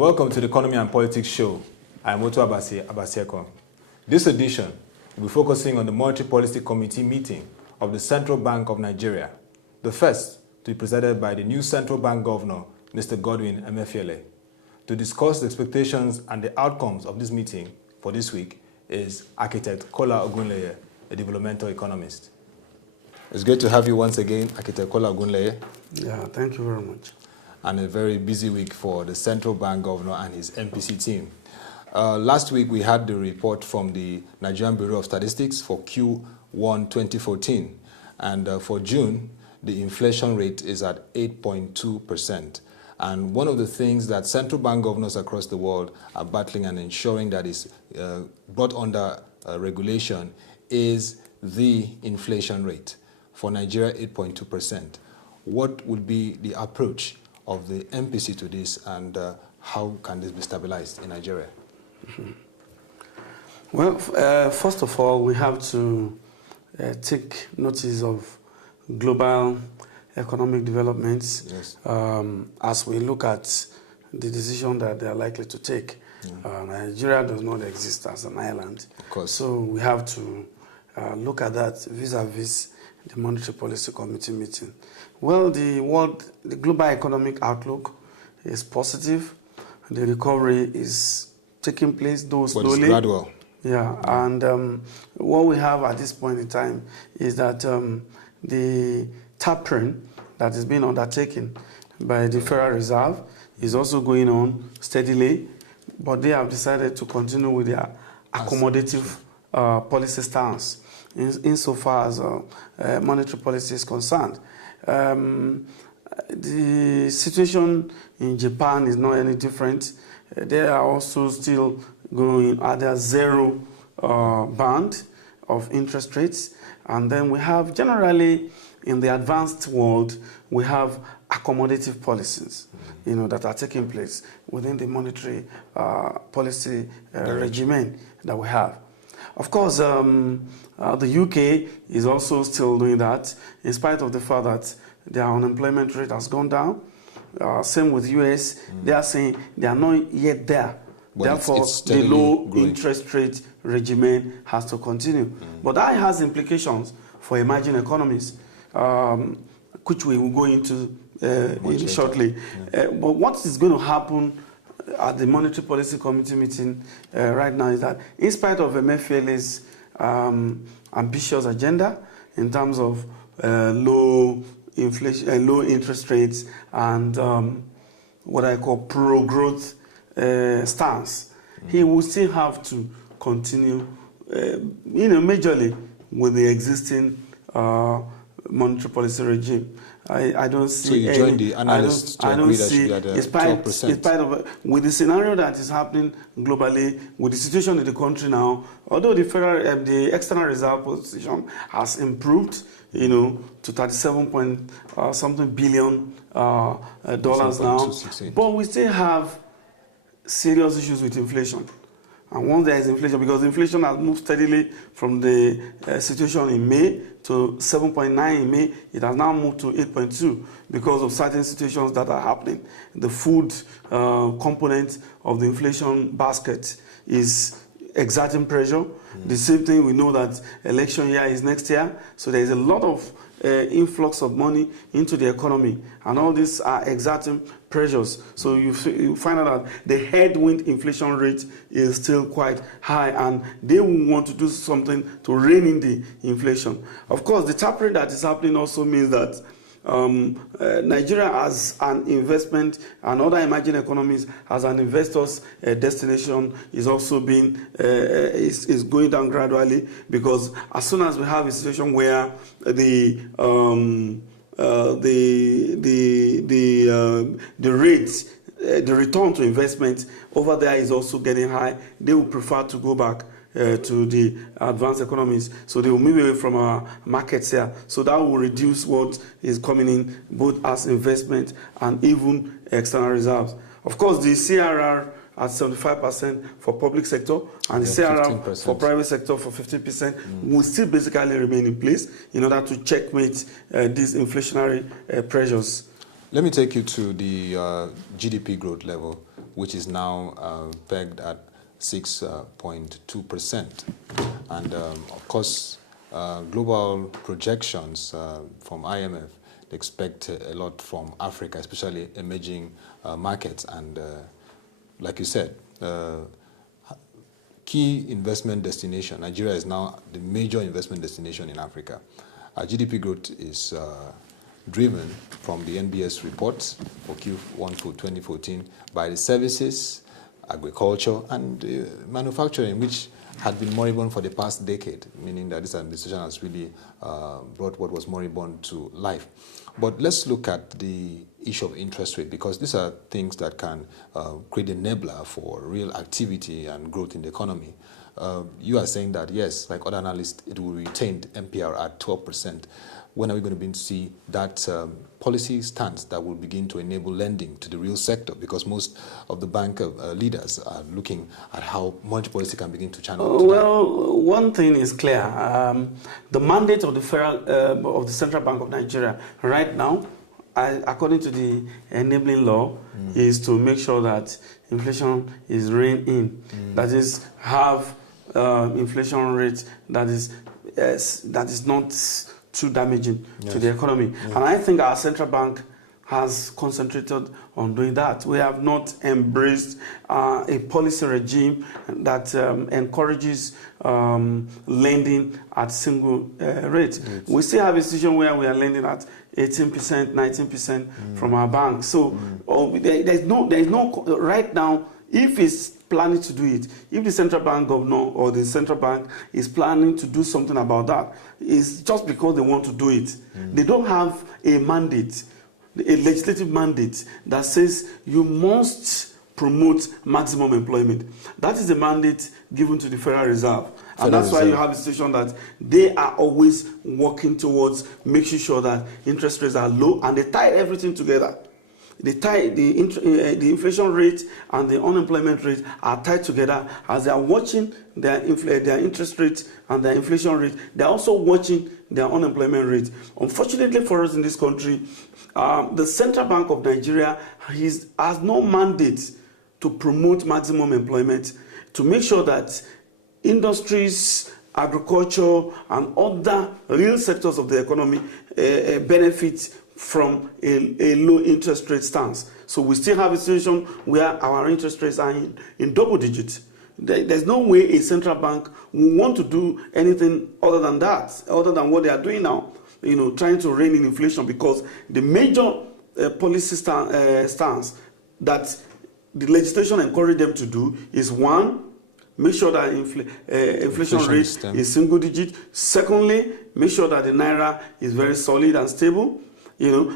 You're welcome to the Economy and Politics Show. I'm Oto Abasieko. This edition will be focusing on the Monetary Policy Committee meeting of the Central Bank of Nigeria, the first to be presided by the new Central Bank Governor, Mr. Godwin Emefiele. To discuss the expectations and the outcomes of this meeting for this week is architect Kola Ogunleye, a developmental economist. It's great to have you once again, architect Kola Ogunleye. Yeah, thank you very much. And a very busy week for the Central Bank Governor and his MPC team. Last week, we had the report from the Nigerian Bureau of Statistics for Q1 2014. And for June, the inflation rate is at 8.2%. And one of the things that central bank governors across the world are battling and ensuring that is brought under regulation is the inflation rate. For Nigeria, 8.2%. What would be the approach of the MPC to this, and how can this be stabilized in Nigeria? Mm-hmm. Well, first of all, we have to take notice of global economic developments. Yes. As we look at the decision that they are likely to take. Nigeria does not exist as an island. Of course. So we have to look at that vis-a-vis the Monetary Policy Committee meeting. Well, the global economic outlook is positive. The recovery is taking place, though slowly. But it's gradual. Yeah, and what we have at this point in time is that the tapering that is being undertaken by the Federal Reserve is also going on steadily, but they have decided to continue with their accommodative policy stance insofar as monetary policy is concerned. The situation in Japan is not any different. They are also still going at their zero band of interest rates. And then we have generally in the advanced world, we have accommodative policies, that are taking place within the monetary policy regimen that we have. Of course, the UK is also still doing that, in spite of the fact that their unemployment rate has gone down. Same with US, they are saying they are not yet there. But therefore, it's the low growing. interest rate regimen has to continue. But that has implications for emerging economies, which we will go into shortly. But what is going to happen at the Monetary Policy Committee meeting right now is that, in spite of Emefiele's ambitious agenda in terms of low inflation, low interest rates, and what I call pro-growth stance, he will still have to continue, majorly with the existing monetary policy regime. I don't see. So you join the analysts to agree that should be at 12%. With the scenario that is happening globally, with the situation in the country now, although the external reserve position has improved, to 37 billion dollars now, but we still have serious issues with inflation. And once there is inflation, because inflation has moved steadily from the situation in May to 7.9 in May, it has now moved to 8.2 because of certain situations that are happening. The food component of the inflation basket is exerting pressure. The same thing, we know that election year is next year, so there is a lot of influx of money into the economy, and all these are exerting pressures. So you find out that the headwind inflation rate is still quite high, and they will want to do something to rein in the inflation. Of course, the tapering that is happening also means that Nigeria as an investment and other emerging economies as an investor's destination is also being is going down gradually, because as soon as we have a situation where the rates, the return to investment over there is also getting high, they will prefer to go back to the advanced economies. So they will move away from our markets here. So that will reduce what is coming in, both as investment and even external reserves. Of course, the CRR at 75% for public sector and the CRR 15%. For private sector for 15% will still basically remain in place in order to checkmate these inflationary pressures. Let me take you to the GDP growth level. which is now pegged at 6.2%. And of course, global projections from IMF expect a lot from Africa, especially emerging markets. And like you said, key investment destination. Nigeria is now the major investment destination in Africa. Our GDP growth is driven from the NBS reports for Q1 for 2014 by the services, agriculture, and manufacturing, which had been moribund for the past decade, meaning that this administration has really brought what was moribund to life. But let's look at the issue of interest rate, because these are things that can create an enabler for real activity and growth in the economy. You are saying that, yes, like other analysts, it will retain MPR at 12%. When are we going to begin to see that policy stance that will begin to enable lending to the real sector? Because most of the bank leaders are looking at how much policy can begin to channel. Well, one thing is clear. The mandate of the of the Central Bank of Nigeria right now, according to the enabling law, is to make sure that inflation is reined in. That is, have inflation rate that is not too damaging to the economy. And I think our central bank has concentrated on doing that. We have not embraced a policy regime that encourages lending at single rate. We still have a situation where we are lending at 18%, 19% from our bank. So there's no right now. If it's planning to do it, if the central bank governor or the central bank is planning to do something about that, it's just because they want to do it. They don't have a mandate, a legislative mandate that says you must promote maximum employment. That is the mandate given to the Federal Reserve. And that's why you have a situation that they are always working towards making sure that interest rates are low, and they tie everything together. They tie the inflation rate and the unemployment rate are tied together. As they are watching their interest rate and their inflation rate, they are also watching their unemployment rate. Unfortunately for us in this country, the Central Bank of Nigeria has no mandate to promote maximum employment, to make sure that industries, agriculture, and other real sectors of the economy benefit from a low interest rate stance. So we still have a situation where our interest rates are in double digits. There's no way a central bank will want to do anything other than that, other than what they are doing now, trying to rein in inflation, because the major policy stance that the legislation encouraged them to do is, one, make sure that inflation rate is single digit. Secondly, make sure that the naira is very solid and stable.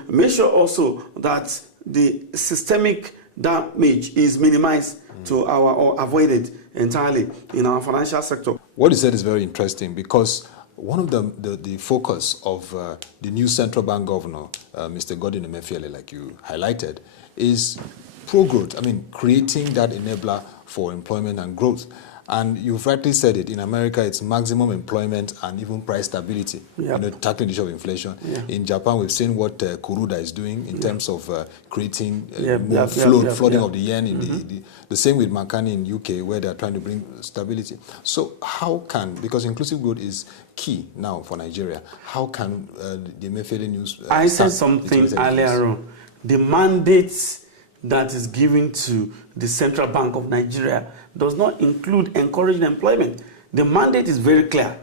Make sure also that the systemic damage is minimized or avoided entirely in our financial sector. What you said is very interesting, because one of the focus of the new central bank governor, Mr. Godwin Emefiele, like you highlighted, is pro-growth. I mean, creating that enabler for employment and growth. And you've rightly said it, in America, it's maximum employment and even price stability, tackling the issue of inflation. In Japan, we've seen what Kuruda is doing in terms of creating flooding of the yen. In the same with Makani in UK, where they're trying to bring stability. So how can, because inclusive growth is key now for Nigeria, how can the Emefiele news... I said something earlier on. The mandate that is given to the Central Bank of Nigeria does not include encouraging employment. The mandate is very clear.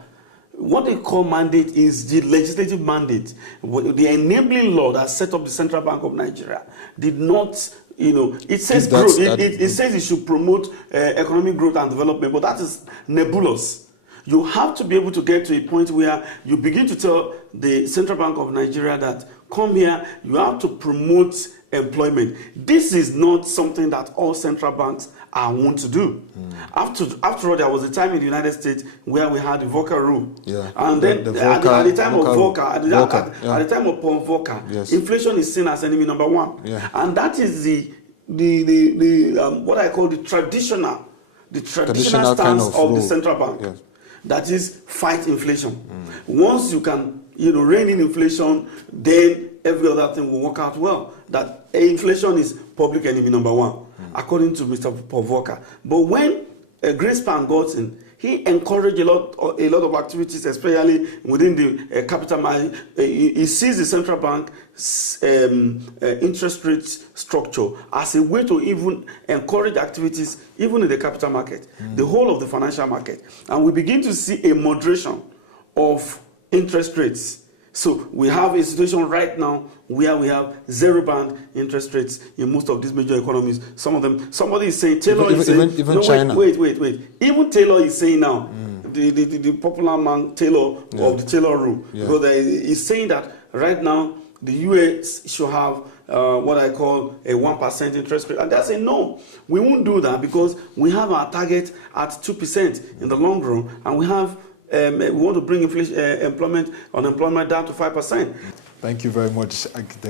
What they call mandate is the legislative mandate. The enabling law that set up the Central Bank of Nigeria did not, it says growth. It says it should promote economic growth and development, but that is nebulous. You have to be able to get to a point where you begin to tell the Central Bank of Nigeria that, come here, you have to promote employment. This is not something that all central banks are want to do. After all, there was a time in the United States where we had the Volcker rule. And then at the time of Volcker, at the time of Paul Volcker, inflation is seen as enemy number one. And that is the what I call the traditional stance of the central bank. That is, fight inflation. Once you can rein in inflation, then every other thing will work out well. That inflation is public enemy number one. according to Mr. Povoka. But when Greenspan got in, he encouraged a lot of activities, especially within the capital market. He sees the central bank interest rate structure as a way to even encourage activities even in the capital market, the whole of the financial market. And we begin to see a moderation of interest rates. So we have a situation right now where we have zero-band interest rates in most of these major economies. Some of them, somebody is saying, Taylor is saying, even no, China. Wait. Even Taylor is saying now, the popular man Taylor of the Taylor rule, because he's saying that right now the US should have what I call a 1% interest rate. And they're saying, no, we won't do that because we have our target at 2% in the long run, and we have we want to bring unemployment down to 5%. Thank you very much,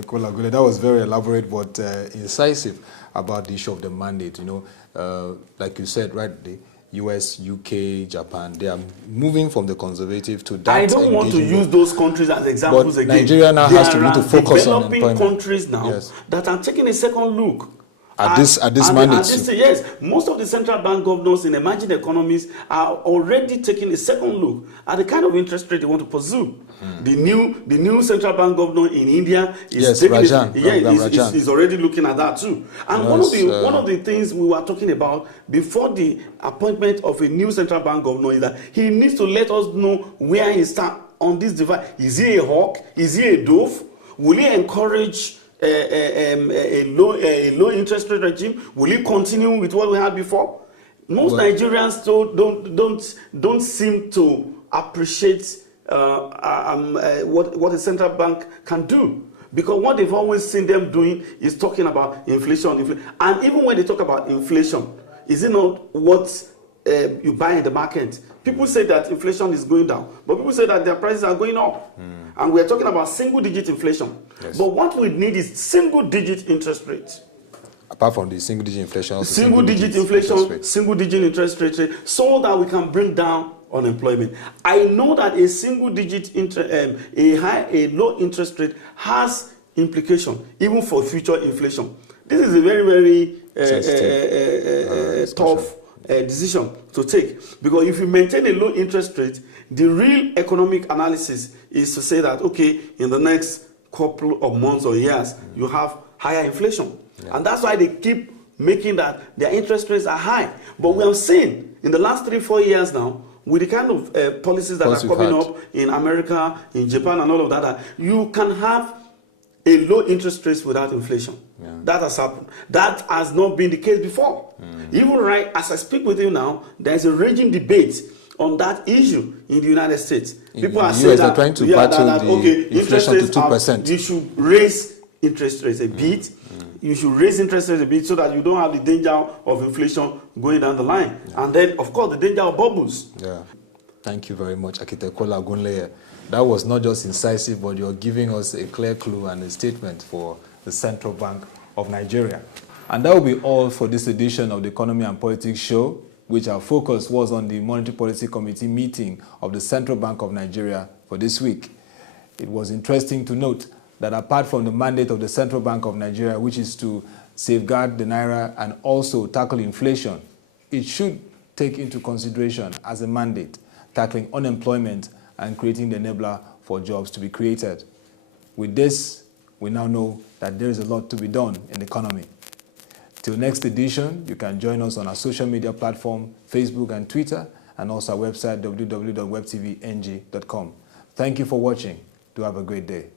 Kola Ogunleye. That was very elaborate but incisive about the issue of the mandate. You know, like you said, right, the US, UK, Japan, they are moving from the conservative to that. I don't want to use those countries as examples again. Nigeria now has to need to focus on employment. Developing countries now that are taking a second look. At this mandate. Yes, most of the central bank governors in emerging economies are already taking a second look at the kind of interest rate they want to pursue. The new central bank governor in India is is already looking at that too. And one of the things we were talking about before the appointment of a new central bank governor is that he needs to let us know where he stands on this divide. Is he a hawk? Is he a dove? Will he encourage a low interest rate regime? Will it continue with what we had before? Most Nigerians don't seem to appreciate what the central bank can do, because what they've always seen them doing is talking about inflation. And even when they talk about inflation, is it not what you buy in the market? People say that inflation is going down, but people say that their prices are going up. And we're talking about single-digit inflation. Yes. But what we need is single-digit interest rates. Apart from the single-digit inflation, single-digit inflation, single-digit interest rate, so that we can bring down unemployment. I know that a single-digit a low interest rate has implication even for future inflation. This is a very, very tough decision to take, because if you maintain a low interest rate, the real economic analysis is to say that, okay, in the next couple of months or years, you have higher inflation. And that's why they keep making that their interest rates are high. But we have seen in the last 3-4 years now, with the kind of policies that are coming up in America, in Japan, and all of that, you can have a low interest rate without inflation. That has happened. That has not been the case before. Even right as I speak with you now, there's a raging debate on that issue in the United States. People are saying that trying to battle the inflation to 2%. You should raise interest rates a bit. You should raise interest rates a bit so that you don't have the danger of inflation going down the line. And then, of course, the danger of bubbles. Thank you very much, Architect Kola Ogunleye. That was not just incisive, but you're giving us a clear clue and a statement for the Central Bank of Nigeria. And that will be all for this edition of the Economy and Politics Show, which our focus was on the Monetary Policy Committee meeting of the Central Bank of Nigeria for this week. It was interesting to note that apart from the mandate of the Central Bank of Nigeria, which is to safeguard the Naira and also tackle inflation, it should take into consideration as a mandate tackling unemployment and creating the enabler for jobs to be created. With this, we now know that there is a lot to be done in the economy. Till next edition, you can join us on our social media platform, Facebook and Twitter, and also our website, www.webtvng.com. Thank you for watching. Do have a great day.